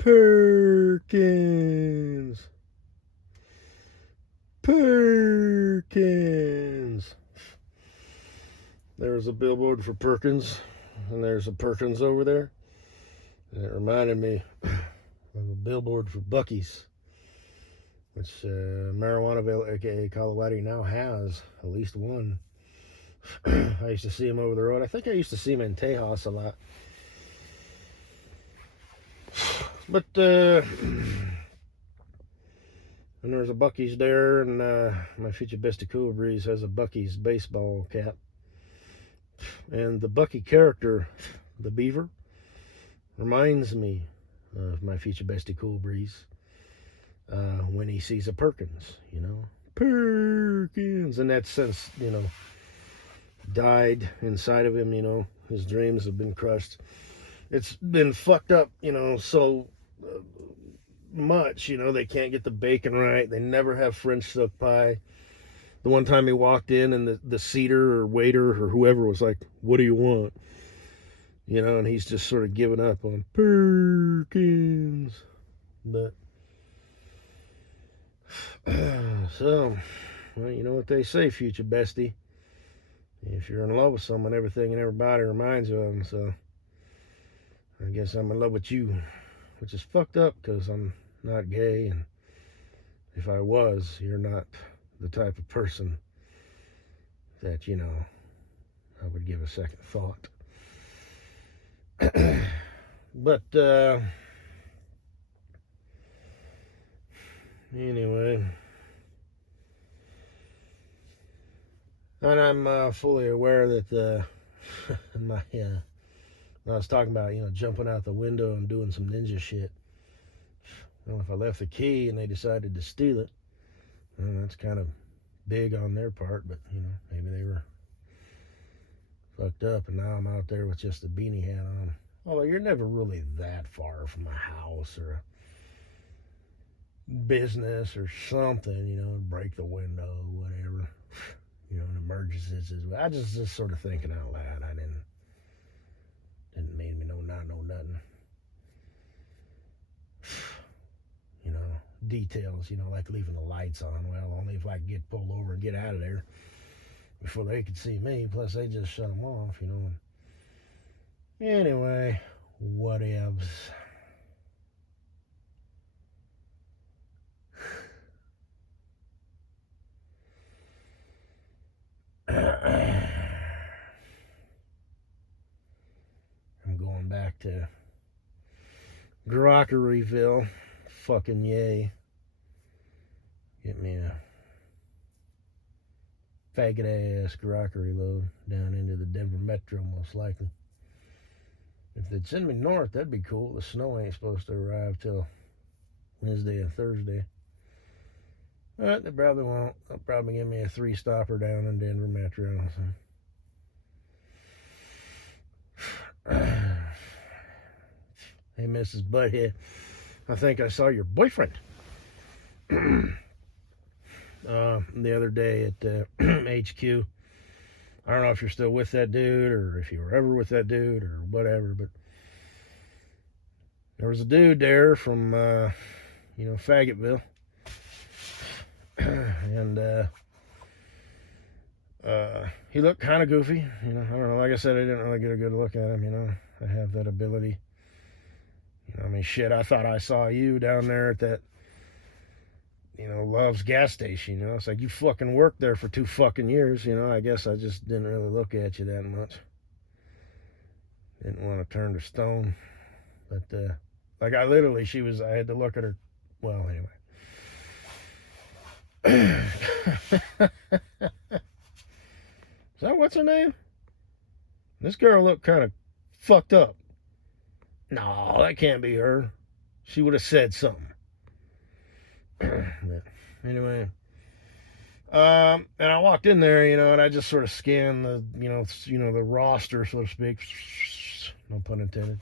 Perkins. Perkins. There's a billboard for Perkins, and there's a Perkins over there. And it reminded me of a billboard for Buc-ee's, which Marijuanaville, aka Colorado, now has at least one. I used to see him over the road. I think I used to see him in Tejas a lot. But, and there's a Buc-ee's there, and my future bestie Cool Breeze has a Buc-ee's baseball cap. And the Bucky character, the beaver, reminds me of my future bestie Cool Breeze when he sees a Perkins, Perkins. And that sense, died inside of him, his dreams have been crushed. It's been fucked up, so much, they can't get the bacon right. They never have French silk pie. The one time he walked in and the seater or waiter or whoever was like, "What do you want?" And he's just sort of giving up on Perkins. But, so, well, you know what they say, future bestie. If you're in love with someone, everything and everybody reminds you of them. So, I guess I'm in love with you, which is fucked up because I'm not gay. And if I was, you're not the type of person that, I would give a second thought. But, anyway. And I'm fully aware that when I was talking about, jumping out the window and doing some ninja shit. Well, if I left the key and they decided to steal it, well, that's kind of big on their part, but, maybe they were fucked up and now I'm out there with just a beanie hat on. Although you're never really that far from a house or a business or something, break the window, whatever. An emergency. I just sort of thinking out loud. I didn't mean me no nothing. Details, like leaving the lights on. Well, only if I could get pulled over and get out of there before they could see me. Plus, they just shut them off, Anyway, whatevs. I'm going back to Grockeryville. Fucking yay. Get me a faggot ass grockery load down into the Denver Metro, most likely. If they'd send me north, that'd be cool. The snow ain't supposed to arrive till Wednesday and Thursday. But they probably won't. They'll probably give me a 3-stopper down in Denver Metro. So. Hey, Mrs. Butthead, I think I saw your boyfriend the other day at HQ. I don't know if you're still with that dude or if you were ever with that dude or whatever, but there was a dude there from, Faggotville. And he looked kind of goofy. I don't know. Like I said, I didn't really get a good look at him. I have that ability. Shit, I thought I saw you down there at that, Love's gas station. It's like you fucking worked there for 2 fucking years. I guess I just didn't really look at you that much. Didn't want to turn to stone. But, like I had to look at her. Well, anyway. So what's her name? This girl looked kind of fucked up. No, that can't be her. She would have said something. But anyway, and I walked in there, and I just sort of scanned the, the roster, so to speak. No pun intended.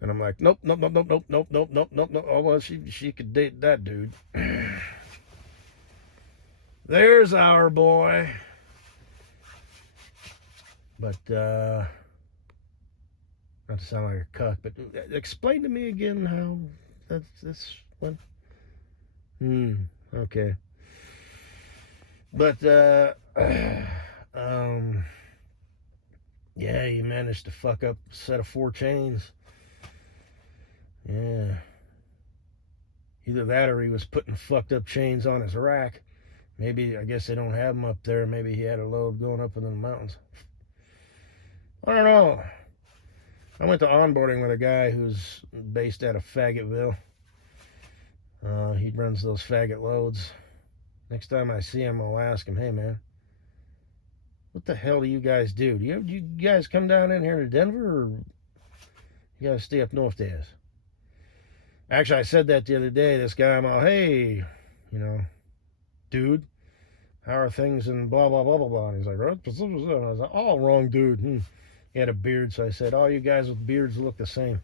And I'm like, nope. Oh well, she could date that dude. There's our boy. But Not to sound like a cuck, but explain to me again how that's what. Okay. But um, yeah, he managed to fuck up a set of 4 chains. Yeah. Either that or he was putting fucked up chains on his rack. Maybe, I guess they don't have them up there. Maybe he had a load going up in the mountains. I don't know. I went to onboarding with a guy who's based out of Faggottville. He runs those faggot loads. Next time I see him, I'll ask him, hey, man, what the hell do you guys do? Do you guys come down in here to Denver, or you guys stay up north days? Actually, I said that the other day. This guy, I'm all, hey, dude, how are things in blah, blah, blah, blah, blah. And he's like, and I was like, oh, wrong dude. He had a beard, so I said, all you guys with beards look the same.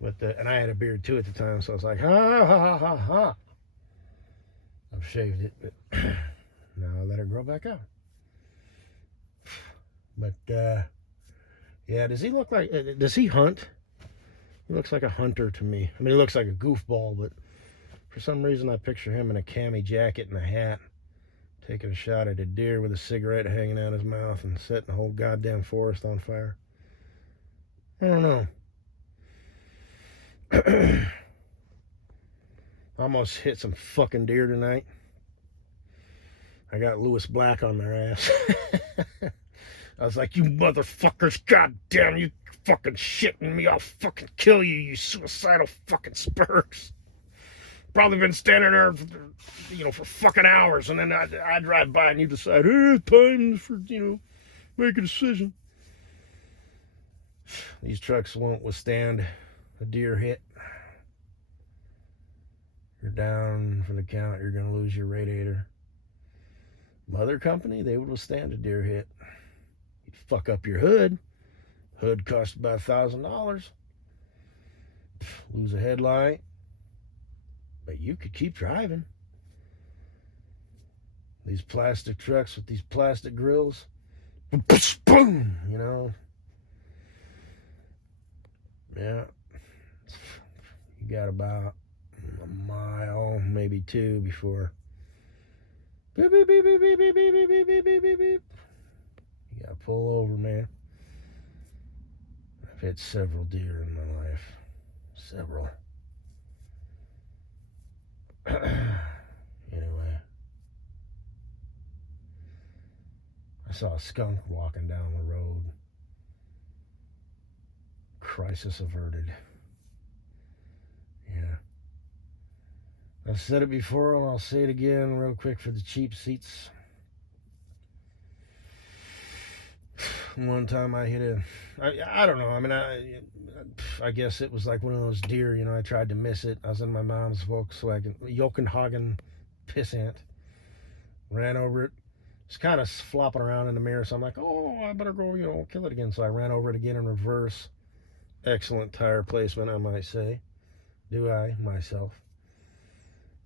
And I had a beard too at the time, so I was like, ha, ha, ha, ha, ha. I've shaved it, but now I let it grow back out. But, yeah, does he hunt? He looks like a hunter to me. I mean, he looks like a goofball, but for some reason I picture him in a cami jacket and a hat, taking a shot at a deer with a cigarette hanging out his mouth and setting the whole goddamn forest on fire. I don't know. Almost hit some fucking deer tonight. I got Lewis Black on their ass. I was like, you motherfuckers, goddamn, you fucking shitting me, I'll fucking kill you, you suicidal fucking spurgs. Probably been standing there, for fucking hours, and then I drive by and you decide, hey, it's time for, make a decision. These trucks won't withstand a deer hit. You're down for the count, you're going to lose your radiator. Mother company, they would withstand a deer hit. You'd fuck up your hood. Hood cost about $1,000. Lose a headlight. But you could keep driving. These plastic trucks with these plastic grills. Boom! Yeah. You got about a mile, maybe 2 before. Beep, beep, beep, beep, beep, beep, beep, beep, beep, beep, beep, beep. You gotta pull over, man. I've hit several deer in my life. Several. Anyway. I saw a skunk walking down the road. Crisis averted. Yeah. I've said it before and I'll say it again real quick for the cheap seats. One time I hit I don't know. I mean, I guess it was like one of those deer, I tried to miss it. I was in my mom's Volkswagen, Jokenhagen pissant. Ran over it. It's kind of flopping around in the mirror, so I'm like, oh, I better go, kill it again. So I ran over it again in reverse. Excellent tire placement, I might say. Do I, myself.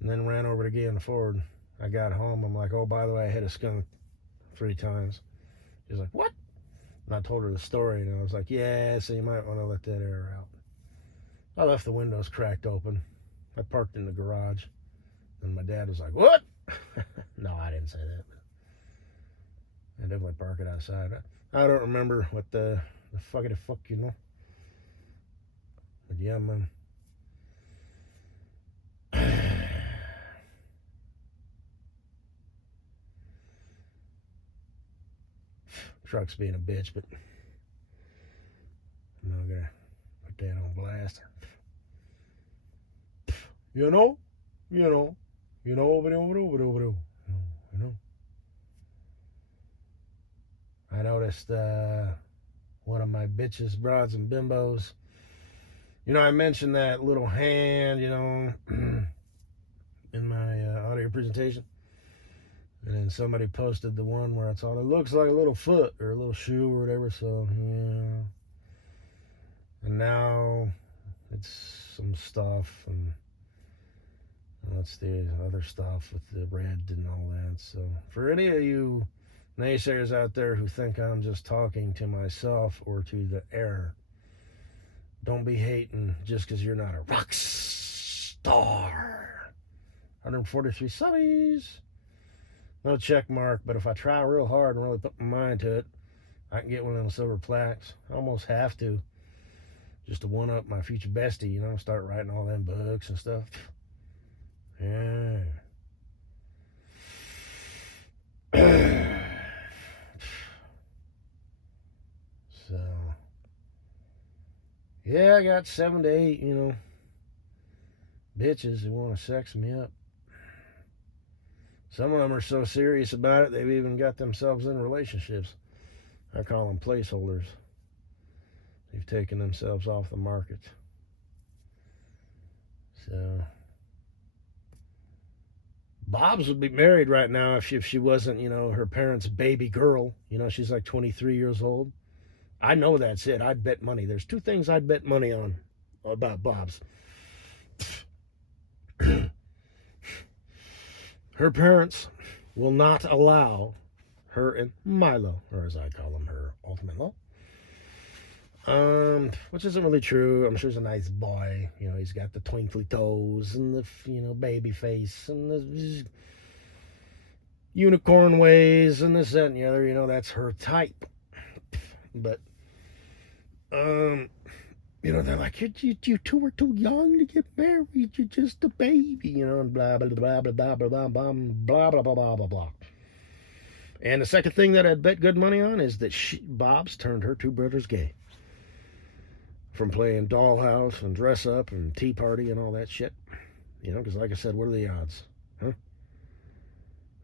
And then ran over it again forward. I got home. I'm like, oh, by the way, I hit a skunk 3 times. She's like, what? And I told her the story, and I was like, yeah, so you might want to let that air out. I left the windows cracked open. I parked in the garage. And my dad was like, what? No, I didn't say that. I definitely park it outside. I don't remember what the fuck, But yeah, man. Truck's being a bitch, but I'm not gonna put that on blast. I noticed one of my bitches, broads, and bimbos. I mentioned that little hand, in my audio presentation. And then somebody posted the one where it looks like a little foot or a little shoe or whatever. So, yeah. And now it's some stuff, and let's do other stuff with the red and all that. So, for any of you naysayers out there who think I'm just talking to myself or to the air, Don't be hating just because you're not a rock star. 143 subbies. No check mark, but if I try real hard and really put my mind to it, I can get one of them silver plaques. I almost have to, just to one up my future bestie, you know, start writing all them books and stuff. Yeah. So, yeah, I got 7 to 8, you know, bitches who want to sex me up. Some of them are so serious about it, they've even got themselves in relationships. I call them placeholders. They've taken themselves off the market. So, Bob's would be married right now if she wasn't, you know, her parents' baby girl. You know, she's like 23 years old. I know that's it. I'd bet money. There's 2 things I'd bet money on about Bob's. Her parents will not allow her and Milo, or as I call him, her ultimate low. Which isn't really true. I'm sure he's a nice boy. You know, he's got the twinkly toes and the, you know, baby face and the unicorn ways and this, that, and the other. You know, that's her type. But, you know, they're like, you 2 are too young to get married. You're just a baby, you know, and blah, blah, blah, blah, blah, blah, blah, blah, blah, blah, blah, blah, blah. And the second thing that I'd bet good money on is that Bob's turned her 2 brothers gay. From playing dollhouse and dress up and tea party and all that shit. You know, because like I said, what are the odds? Huh?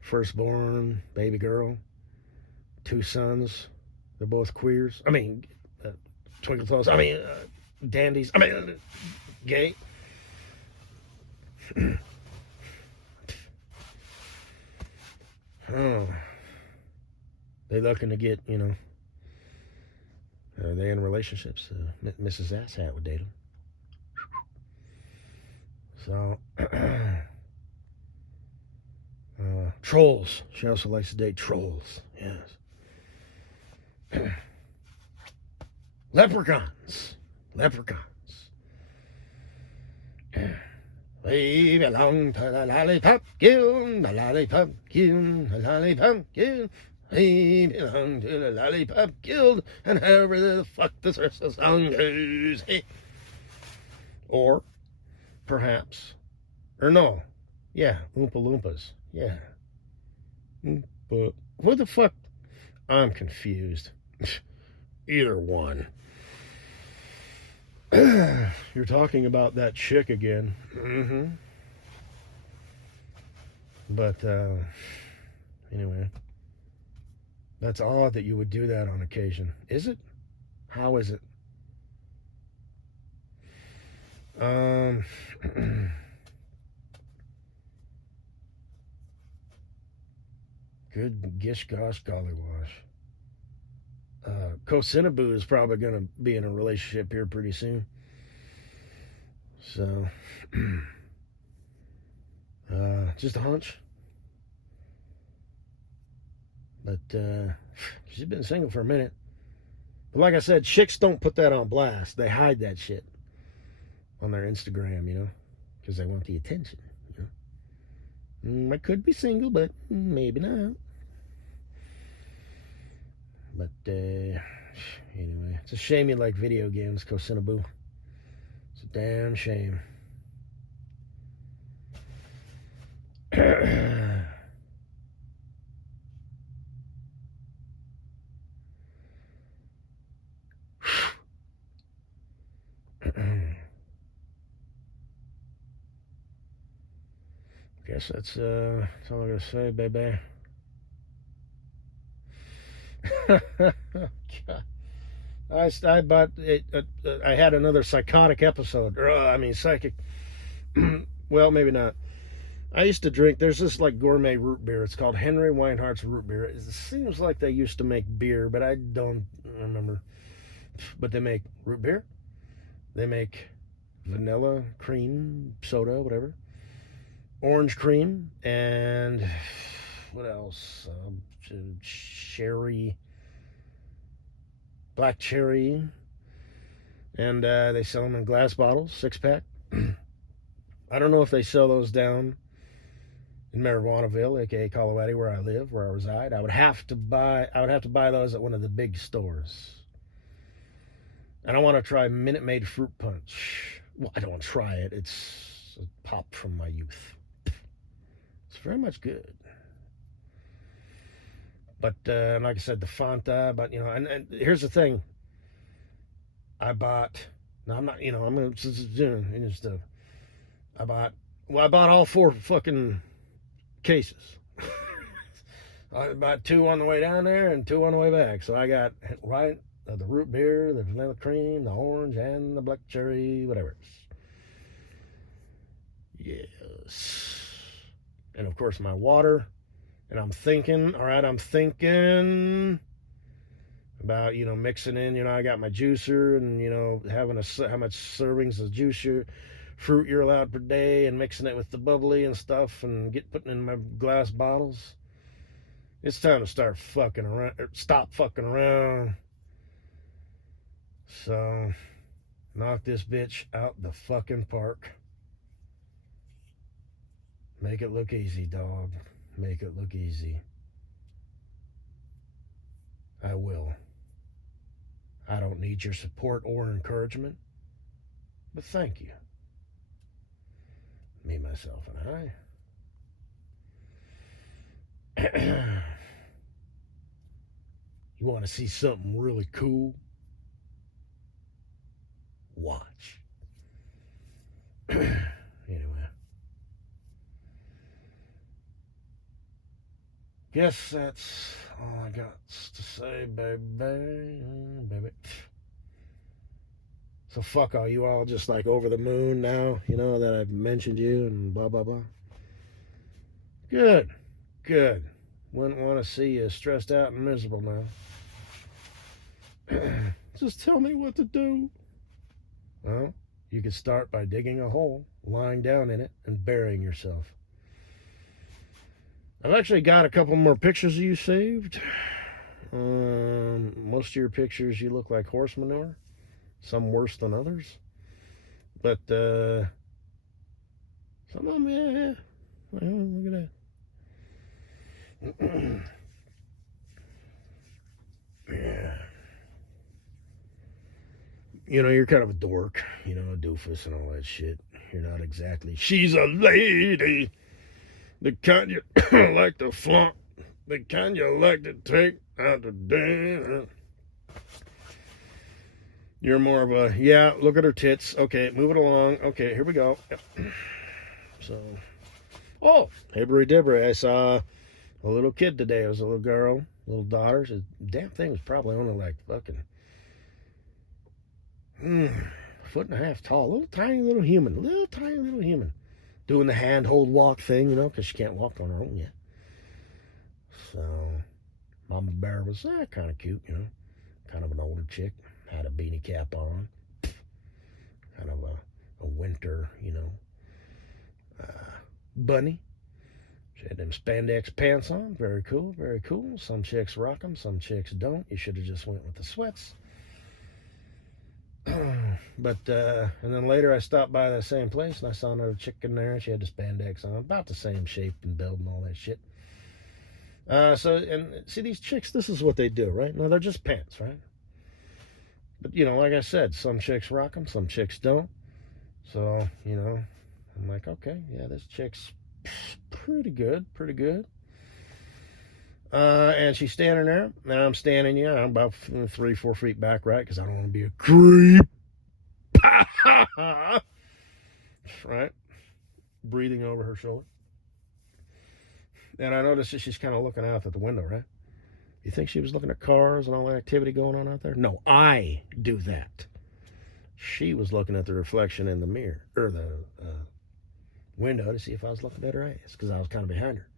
Firstborn, baby girl, 2 sons. They're both queers. I mean, twinkle toes. I mean, dandies. I mean, gay. Oh. They looking to get, you know, they in relationships. Mrs. Asshat would date them. So, trolls. She also likes to date trolls. Yes. Leprechauns. We belong to the lollipop guild, the lollipop guild, the lollipop guild. We belong to the lollipop guild, and however the fuck this rest of the song goes. Hey. Or, perhaps, or no, yeah, Oompa Loompas, yeah. Oompa, what the fuck? I'm confused. Either one. You're talking about that chick again. Mm-hmm. But, anyway. That's odd that you would do that on occasion. Is it? How is it? Good gish gosh golly wash. Kosinabu is probably going to be in a relationship here pretty soon. So, just a hunch. But she's been single for a minute. But like I said, chicks don't put that on blast. They hide that shit on their Instagram, you know, because they want the attention. You know, I could be single, but maybe not. But anyway, it's a shame you like video games, Kosinabu. It's a damn shame. Guess that's all I'm gonna say, baby. God. I bought it. I had another psychotic episode. Psychic. Well, maybe not. I used to drink. There's this like gourmet root beer. It's called Henry Weinhardt's root beer. It seems like they used to make beer, but I don't remember. But they make root beer. They make vanilla cream soda, whatever. Orange cream and what else? Cherry, black cherry, And they sell them in glass bottles, 6-pack. I don't know if they sell those down in Marijuanaville, aka Colorado, where I live, where I reside. I would have to buy those at one of the big stores. And I want to try Minute Maid Fruit Punch. Well, I don't want to try it. It's a pop from my youth. It's very much good. But like I said, the Fanta. But and here's the thing. I bought. Now I'm not. I'm gonna just. I bought all 4 fucking cases. I bought 2 on the way down there and 2 on the way back. So I got the root beer, the vanilla cream, the orange, and the black cherry, whatever. Yes. And of course my water. And I'm thinking about, mixing in, I got my juicer and, having how much servings of fruit you're allowed per day and mixing it with the bubbly and stuff and putting in my glass bottles. It's time to start fucking around, stop fucking around. So, knock this bitch out the fucking park. Make it look easy, dog. Make it look easy. I will. I don't need your support or encouragement, but thank you. Me, myself, and I. You want to see something really cool? Watch. Anyway. Guess that's all I got to say, baby. So fuck all you all just like over the moon now, that I've mentioned you and blah, blah, blah. Good. Wouldn't want to see you stressed out and miserable now. Just tell me what to do. Well, you could start by digging a hole, lying down in it, and burying yourself. I've actually got a couple more pictures of you saved. Most of your pictures, you look like horse manure. Some worse than others. But some of them, yeah. Well, look at that. Yeah. You're kind of a dork, a doofus and all that shit. You're not exactly. She's a lady. The kind you like to flaunt. The kind you like to take out to dinner. You're more of a, yeah, look at her tits. Okay, move it along. Okay, here we go. Yep. So, Hibbery Dibbery. I saw a little kid today. It was a little girl, little daughter. The damn thing was probably only like fucking foot and a half tall. Little tiny little human. Doing the handhold walk thing, because she can't walk on her own yet. So, Mama Bear was kind of cute, kind of an older chick. Had a beanie cap on. Kind of a winter, bunny. She had them spandex pants on. Very cool, very cool. Some chicks rock them, some chicks don't. You should have just went with the sweats. But and then later I stopped by that same place and I saw another chick in there. She had the spandex on, about the same shape and build and all that shit. So, and see, these chicks, this is what they do, right? No, they're just pants, right? But, like I said, some chicks rock them, some chicks don't. So, I'm like, okay, yeah, this chick's pretty good. And she's standing there, and I'm standing, I'm about 3-4 feet back, right? Because I don't want to be a creep. Right? Breathing over her shoulder. And I noticed that she's kind of looking out at the window, right? You think she was looking at cars and all that activity going on out there? No, I do that. She was looking at the reflection in the mirror, or the window, to see if I was looking at her ass, because I was kind of behind her.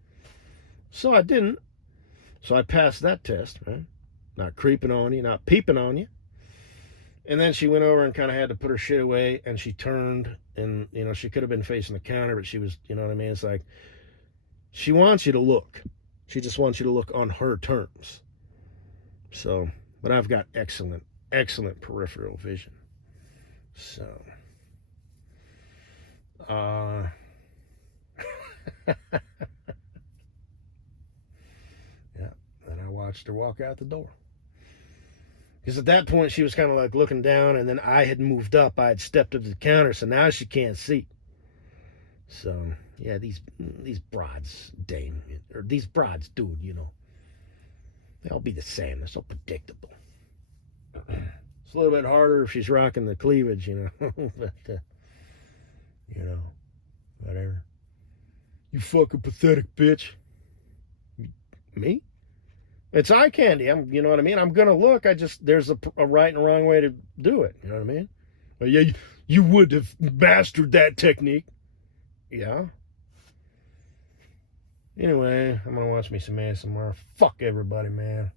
So I didn't. So I passed that test, right? Not creeping on you, not peeping on you. And then she went over and kind of had to put her shit away, and she turned, and, she could have been facing the counter, but she was, you know what I mean? It's like, she wants you to look. She just wants you to look on her terms. So, but I've got excellent peripheral vision. So, yeah, then I watched her walk out the door. Because at that point, she was kind of like looking down, and then I had moved up. I had stepped up to the counter, so now she can't see. So, yeah, these broads, Dane, or these broads, dude, they all be the same. They're so predictable. It's a little bit harder if she's rocking the cleavage, but, whatever. You fucking pathetic bitch. Me? It's eye candy. You know what I mean? I'm gonna look. There's a right and wrong way to do it. You know what I mean? Well, yeah, you would have mastered that technique. Yeah. Anyway, I'm gonna watch me some ASMR. Fuck everybody, man.